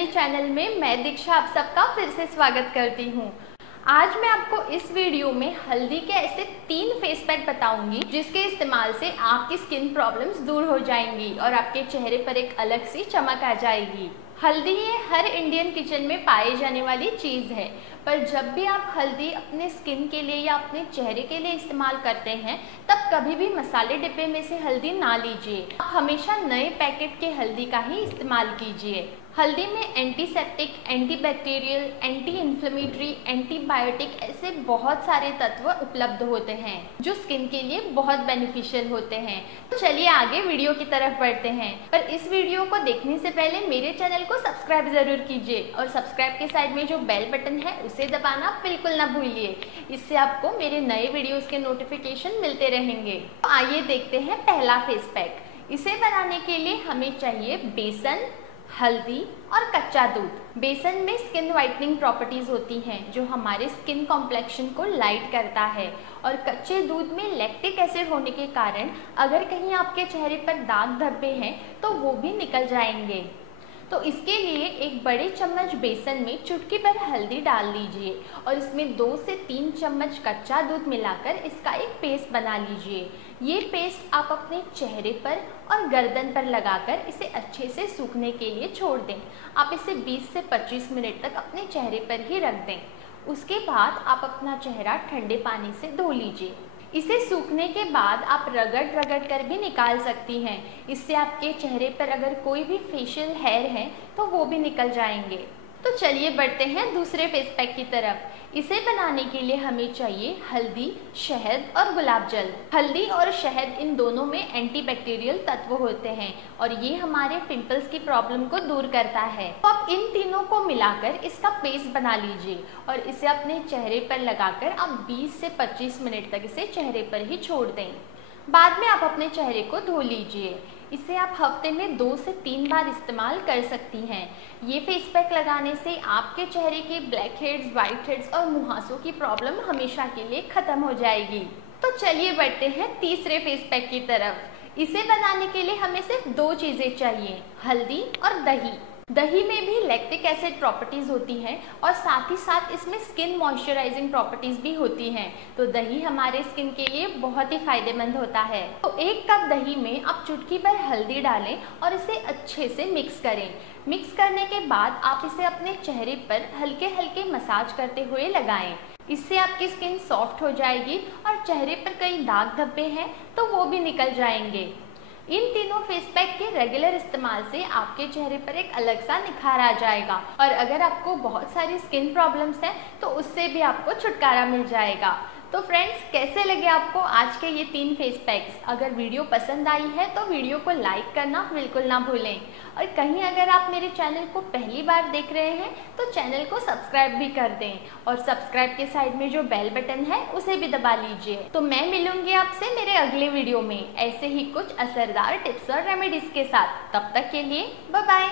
Remedy channel में मैं दीक्षा आप सबका फिर से स्वागत करती हूँ। आज मैं आपको इस वीडियो में हल्दी के ऐसे 3 फेस पैक बताऊंगी जिसके इस्तेमाल से आपकी स्किन प्रॉब्लम्स दूर हो जाएंगी और आपके चेहरे पर एक अलग सी चमक आ जाएगी। हल्दी ये हर इंडियन किचन में पाई जाने वाली चीज़ है, पर जब भी आप हल्दी अपने स्किन के लिए या अपने चेहरे के लिए इस्तेमाल करते हैं तब कभी भी मसाले डिब्बे में से हल्दी ना लीजिए। आप हमेशा नए पैकेट के हल्दी का ही इस्तेमाल कीजिए। हल्दी में antiseptic, antibacterial, anti inflammatory, antibiotic ऐसे बहुत सारे तत्व उपलब्ध होते हैं जो स्किन के लिए बहुत बेनिफिशियल होते हैं। तो चलिए आगे वीडियो की तरफ बढ़ते हैं, पर इस वीडियो को देखने से पहले मेरे चैनल को सब्सक्राइब जरूर कीजिए और सब्सक्राइब के साइड में जो बेल बटन है उसे दबाना बिल्कुल ना भूलिए। इससे आपको मेरे नए वीडियोस के नोटिफिकेशन मिलते रहेंगे। तो आइए देखते हैं पहला फेस पैक। इसे बनाने के लिए हमें चाहिए बेसन, हल्दी और कच्चा दूध। बेसन में स्किन वाइटनिंग प्रॉपर्टीज होती हैं जो हमारे स्किन कॉम्प्लेक्शन को लाइट करता है, और कच्चे दूध में लैक्टिक एसिड होने के कारण अगर कहीं आपके चेहरे पर दाग धब्बे हैं तो वो भी निकल जाएंगे। तो इसके लिए एक बड़े चम्मच बेसन में चुटकी भर हल्दी डाल लीजिए और इसमें 2 से 3 चम्मच कच्चा दूध मिलाकर इसका एक पेस्ट बना लीजिए। ये पेस्ट आप अपने चेहरे पर और गर्दन पर लगाकर इसे अच्छे से सूखने के लिए छोड़ दें। आप इसे 20 से 25 मिनट तक अपने चेहरे पर ही रख दें। उसके बाद आप अपना चेहरा ठंडे पानी से धो लीजिए। इसे सूखने के बाद आप रगड़ कर भी निकाल सकती हैं। इससे आपके चेहरे पर अगर कोई भी फेशियल हेयर है तो वो भी निकल जाएंगे। तो चलिए बढ़ते हैं दूसरे फेस पैक की तरफ। इसे बनाने के लिए हमें चाहिए हल्दी, शहद और गुलाब जल। हल्दी और शहद इन दोनों में एंटीबैक्टीरियल तत्व होते हैं और ये हमारे पिंपल्स की प्रॉब्लम को दूर करता है। तो आप इन तीनों को मिलाकर इसका पेस्ट बना लीजिए और इसे अपने चेहरे पर लगाकर आप 20 से 25 मिनट तक इसे चेहरे पर ही छोड़ दें। बाद में आप अपने चेहरे को धो लीजिए। इसे आप हफ्ते में 2 से 3 बार इस्तेमाल कर सकती हैं। ये फेस पैक लगाने से आपके चेहरे के ब्लैक हेड्स, वाइट हेड्स और मुहासों की प्रॉब्लम हमेशा के लिए ख़त्म हो जाएगी। तो चलिए बढ़ते हैं तीसरे फेस पैक की तरफ। इसे बनाने के लिए हमें सिर्फ 2 चीज़ें चाहिए, हल्दी और दही। दही में भी लैक्टिक एसिड प्रॉपर्टीज़ होती हैं और साथ ही साथ इसमें स्किन मॉइस्चराइजिंग प्रॉपर्टीज़ भी होती हैं। तो दही हमारे स्किन के लिए बहुत ही फायदेमंद होता है। तो 1 कप दही में आप चुटकी भर हल्दी डालें और इसे अच्छे से मिक्स करें। मिक्स करने के बाद आप इसे अपने चेहरे पर हल्के हल्के मसाज करते हुए लगाएं। इससे आपकी स्किन सॉफ्ट हो जाएगी और चेहरे पर कई दाग धब्बे हैं तो वो भी निकल जाएंगे। इन तीनों फेस पैक के रेगुलर इस्तेमाल से आपके चेहरे पर एक अलग सा निखार आ जाएगा और अगर आपको बहुत सारी स्किन प्रॉब्लम्स हैं तो उससे भी आपको छुटकारा मिल जाएगा। तो फ्रेंड्स, कैसे लगे आपको आज के ये 3 फेस पैक्स? अगर वीडियो पसंद आई है तो वीडियो को लाइक करना बिल्कुल ना भूलें, और कहीं अगर आप मेरे चैनल को पहली बार देख रहे हैं तो चैनल को सब्सक्राइब भी कर दें और सब्सक्राइब के साइड में जो बेल बटन है उसे भी दबा लीजिए। तो मैं मिलूंगी आपसे मेरे अगले वीडियो में ऐसे ही कुछ असरदार टिप्स और रेमेडीज के साथ। तब तक के लिए बाय बाय।